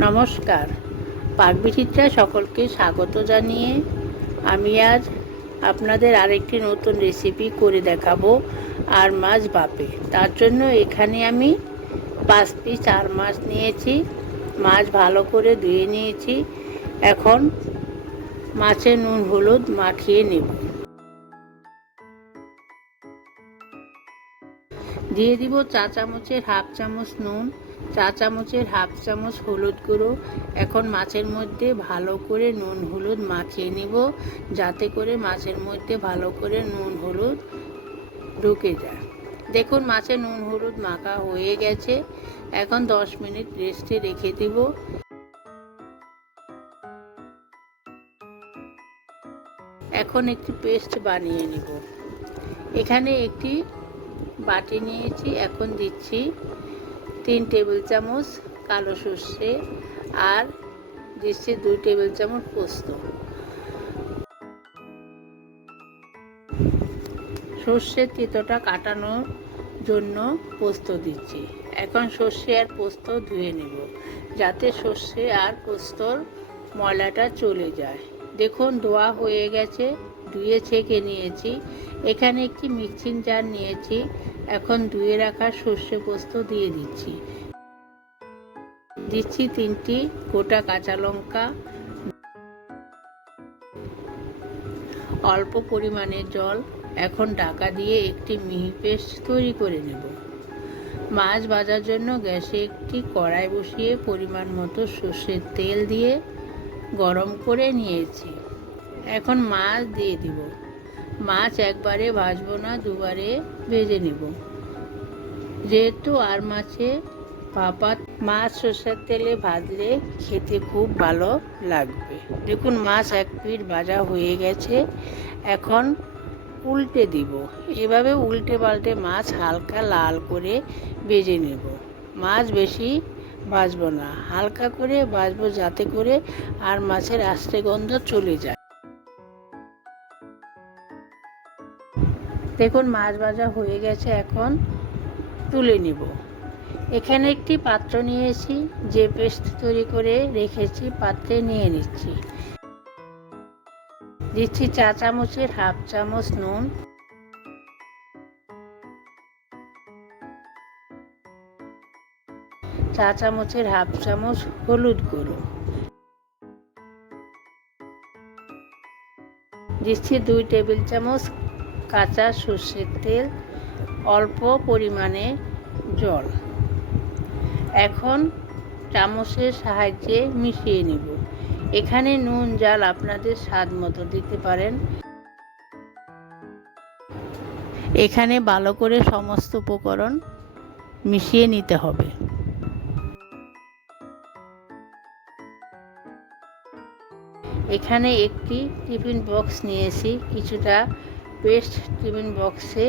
নমস্কার, পাকবিচিত্রা সকলকে স্বাগত জানিয়ে আমি আজ আপনাদের আরেকটি নতুন রেসিপি করে দেখাবো আর মাছ ভাপে। তার জন্য এখানে আমি 5 পিস আর মাছ নিয়েছি। মাছ ভালো করে ধুয়ে নিয়েছি। এখন মাছে নুন হলুদ মাখিয়ে নেব। দিয়ে দিব চা চামচের হাফ চামচ নুন, চা চামচের হাফ চামচ হলুদ গুঁড়ো। এখন মাছের মধ্যে ভালো করে নুন হলুদ মাখিয়ে নিব, যাতে করে মাছের মধ্যে ভালো করে নুন হলুদ ঢুকে যায়। দেখুন মাছে নুন হলুদ মাখা হয়ে গেছে। এখন 10 মিনিট রেস্টে রেখে দিব। এখন একটি পেস্ট বানিয়ে নিব। এখানে একটি বাটি নিয়েছি। এখন দিচ্ছি 3 টেবিল চামচ কালো সর্ষে আর দিচ্ছি 2 টেবিল চামচ পোস্ত। সর্ষের তেঁতোটা কাটানোর জন্য পোস্ত দিচ্ছি। এখন সর্ষে আর পোস্ত ধুয়ে নেব, যাতে সর্ষে আর পোস্তর ময়লাটা চলে যায়। দেখুন ধোয়া হয়ে গেছে, ধুয়ে ছেঁকে নিয়েছি। এখানে একটি মিক্সিং জার নিয়েছি। এখন ধুয়ে রাখা সর্ষে পোস্ত দিয়ে দিচ্ছি। 3টি গোটা কাঁচা লঙ্কা, অল্প পরিমাণে জল। এখন ঢাকা দিয়ে একটি মিহি পেস্ট তৈরি করে নেব। মাছ ভাজার জন্য গ্যাসে একটি কড়াই বসিয়ে পরিমাণ মতো সর্ষের তেল দিয়ে গরম করে নিয়েছি। এখন মাছ দিয়ে দিব। মাছ একবারে ভাজবো না, দুবারে ভেজে নেব, যেহেতু আর মাছে ভাপা। মাছ সর্ষের তেলে ভাজলে খেতে খুব ভালো লাগবে। দেখুন মাছ এক পিঠ ভাজা হয়ে গেছে। এখন উল্টে দিব। এভাবে উল্টে পাল্টে মাছ হালকা লাল করে ভেজে নেব। মাছ বেশি ভাজবো না, হালকা করে ভাজবো, যাতে করে আর মাছের আষ্টে গন্ধ চলে যায়। দেখুন মাছ ভাজা হয়ে গেছে। এখন তুলে নিব। এখানে একটি পাত্র নিয়েছি, যে পেস্ট তৈরি করে রেখেছি পাত্রে নিয়ে নিচ্ছি। দিচ্ছি চা চামচের হাফ চামচ নুন, চা চামচের হাফ চামচ হলুদ গুঁড়ো, দিচ্ছি 2 টেবিল চামচ কাঁচা সর্ষের তেল, অল্প পরিমাণে জল। এখন চামচের সাহায্যে মিশিয়ে নিব। এখানে নুন ঝাল আপনাদের স্বাদ মতো দিতে পারেন। এখানে ভালো করে সমস্ত উপকরণ মিশিয়ে নিতে হবে। এখানে একটি টিফিন বক্স নিয়েছি, কিছুটা পেস্ট টিফিন বক্সে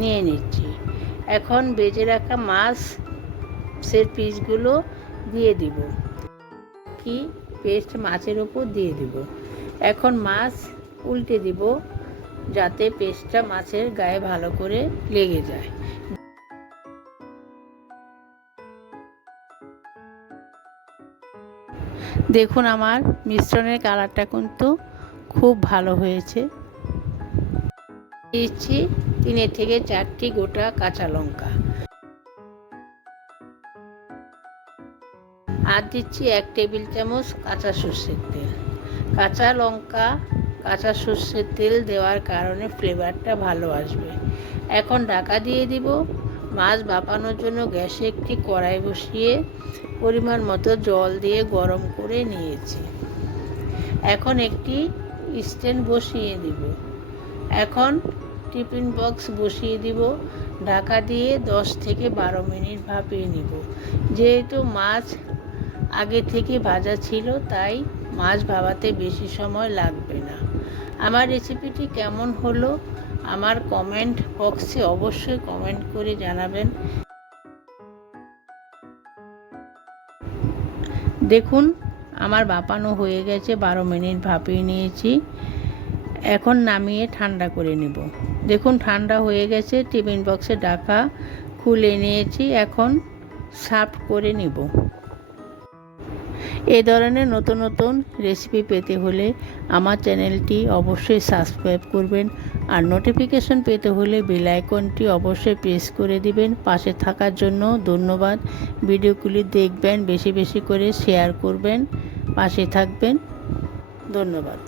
নিয়ে নিচ্ছি। এখন ভেজে রাখা মাছের পিসগুলো দিয়ে দিব। কি পেস্ট মাছের উপর দিয়ে দিব। এখন মাছ উল্টে দিব, যাতে পেস্টটা মাছের গায়ে ভালো করে লেগে যায়। দেখুন আমার মিশ্রণের কালারটা কিন্তু খুব ভালো হয়েছে। দিচ্ছি 3 থেকে 4টি গোটা কাঁচা লঙ্কা আর দিচ্ছি 1 টেবিল চামচ কাঁচা সর্ষের তেল। কাঁচা লঙ্কা কাঁচা সর্ষের তেল দেওয়ার কারণে ফ্লেভারটা ভালো আসবে। এখন ঢাকা দিয়ে দিব। মাছ ভাপানোর জন্য গ্যাসে একটি কড়াই বসিয়ে পরিমাণ মতো জল দিয়ে গরম করে নিয়েছি। এখন একটি স্ট্যান্ড বসিয়ে দিব। এখন টিফিন বক্স বসিয়ে দিব। ঢাকা দিয়ে 10 থেকে 12 মিনিট ভাপিয়ে নিব। যেহেতু মাছ আগে থেকে ভাজা ছিল, তাই মাছ ভাপাতে বেশি সময় লাগবে না। আমার রেসিপিটি কেমন হলো আমার কমেন্ট বক্সে অবশ্যই কমেন্ট করে জানাবেন। দেখুন আমার ভাপানো হয়ে গেছে, 12 মিনিট ভাপিয়ে নিয়েছি। এখন নামিয়ে ঠান্ডা করে নেব। দেখুন ঠান্ডা হয়ে গেছে। টিফিন বক্সে ঢাকা খুলে নিয়েছি। এখন সার্ভ করে নেব। এই ধরনের নতুন নতুন রেসিপি পেতে হলে আমার চ্যানেলটি অবশ্যই সাবস্ক্রাইব করবেন, আর নোটিফিকেশন পেতে হলে বেল আইকনটি অবশ্যই প্রেস করে দিবেন। পাশে থাকার জন্য ধন্যবাদ। ভিডিওগুলি দেখবেন, বেশি বেশি করে শেয়ার করবেন, পাশে থাকবেন। ধন্যবাদ।